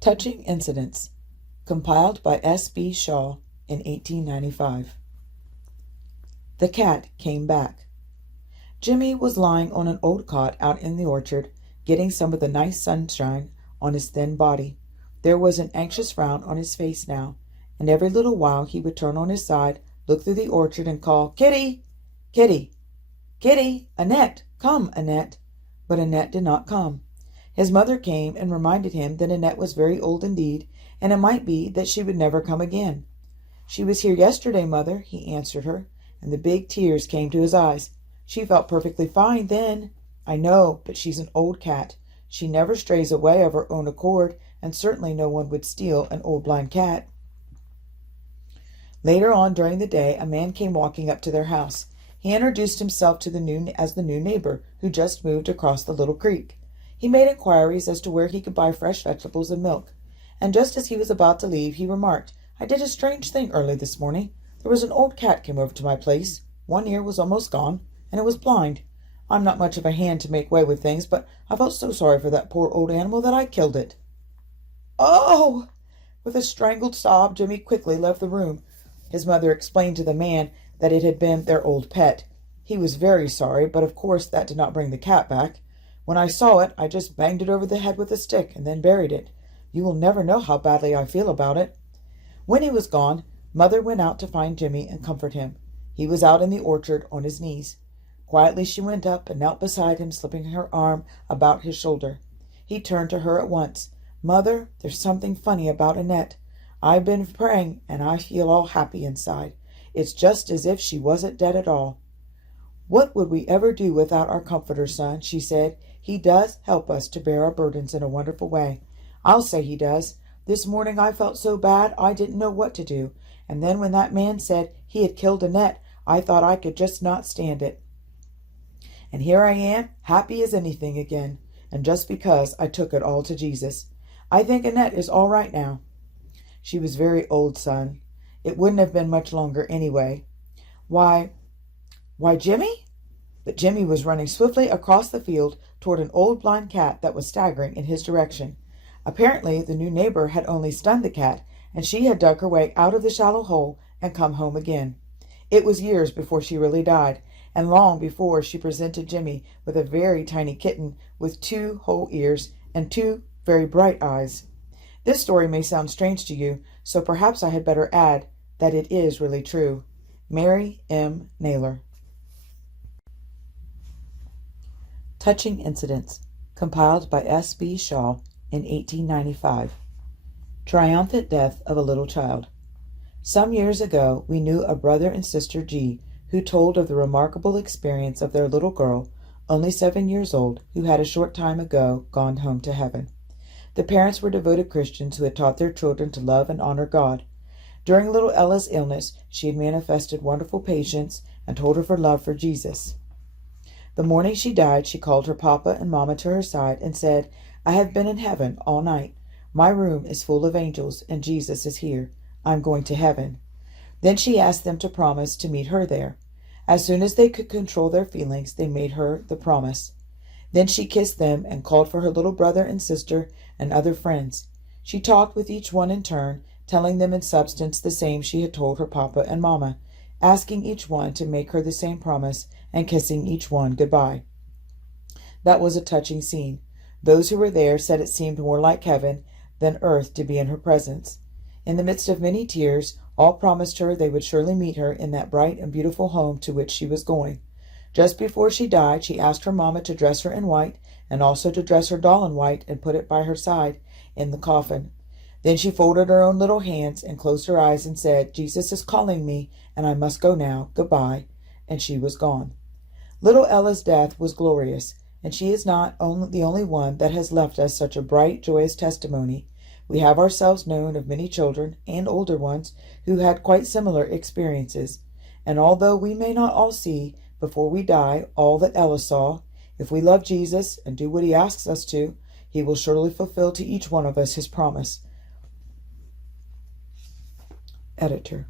Touching Incidents, compiled by S.B. Shaw in 1895. The cat came back. Jimmy was lying on an old cot out in the orchard, getting some of the nice sunshine on his thin body. There was an anxious frown on his face now, and every little while he would turn on his side, look through the orchard, and call, "Kitty! Kitty! Kitty! Annette! Come, Annette!" But Annette did not come. His mother came and reminded him that Annette was very old indeed, and it might be that she would never come again. "She was here yesterday, mother," he answered her, and the big tears came to his eyes. "She felt perfectly fine then." "I know, but she's an old cat. She never strays away of her own accord, and certainly no one would steal an old blind cat." Later on during the day, a man came walking up to their house. He introduced himself to as the new neighbor who just moved across the little creek. He made inquiries as to where he could buy fresh vegetables and milk, and just as he was about to leave, he remarked, "I did a strange thing early this morning. There was an old cat came over to my place. One ear was almost gone, and it was blind. I'm not much of a hand to make way with things, but I felt so sorry for that poor old animal that I killed it." "Oh!" With a strangled sob, Jimmy quickly left the room. His mother explained to the man that it had been their old pet. He was very sorry, but of course that did not bring the cat back. "When I saw it, I just banged it over the head with a stick and then buried it. You will never know how badly I feel about it." When he was gone, Mother went out to find Jimmy and comfort him. He was out in the orchard on his knees. Quietly she went up and knelt beside him, slipping her arm about his shoulder. He turned to her at once. "Mother, there's something funny about Annette. I've been praying, and I feel all happy inside. It's just as if she wasn't dead at all." "What would we ever do without our comforter, son?" she said. "He does help us to bear our burdens in a wonderful way. I'll say he does. This morning I felt so bad I didn't know what to do, and then when that man said he had killed Annette, I thought I could just not stand it. And here I am, happy as anything again, and just because I took it all to Jesus. I think Annette is all right now." "She was very old, son. It wouldn't have been much longer anyway." Why, Jimmy?" But Jimmy was running swiftly across the field toward an old blind cat that was staggering in his direction. Apparently the new neighbor had only stunned the cat, and she had dug her way out of the shallow hole and come home again. It was years before she really died, and long before she presented Jimmy with a very tiny kitten with 2 whole ears and 2 very bright eyes. This story may sound strange to you, so perhaps I had better add that it is really true. Mary M. Naylor. Touching Incidents, compiled by S.B. Shaw in 1895. Triumphant Death of a Little Child. Some years ago, we knew a brother and sister G, who told of the remarkable experience of their little girl, only 7 years old, who had a short time ago gone home to heaven. The parents were devoted Christians who had taught their children to love and honor God. During little Ella's illness, she had manifested wonderful patience and told of her love for Jesus. The morning she died, she called her papa and mama to her side and said, "I have been in heaven all night. My room is full of angels, and Jesus is here. I'm going to heaven." Then she asked them to promise to meet her there. As soon as they could control their feelings, they made her the promise. Then she kissed them and called for her little brother and sister and other friends. She talked with each one in turn, telling them in substance the same she had told her papa and mama, asking each one to make her the same promise, and kissing each one goodbye. That was a touching scene. Those who were there said it seemed more like heaven than earth to be in her presence. In the midst of many tears, all promised her they would surely meet her in that bright and beautiful home to which she was going. Just before she died, she asked her mamma to dress her in white, and also to dress her doll in white and put it by her side in the coffin. Then she folded her own little hands and closed her eyes and said, "Jesus is calling me, and I must go now. Goodbye." And she was gone. Little Ella's death was glorious, and she is not the only one that has left us such a bright, joyous testimony. We have ourselves known of many children, and older ones, who had quite similar experiences. And although we may not all see, before we die, all that Ella saw, if we love Jesus and do what he asks us to, he will surely fulfill to each one of us his promise. Editor.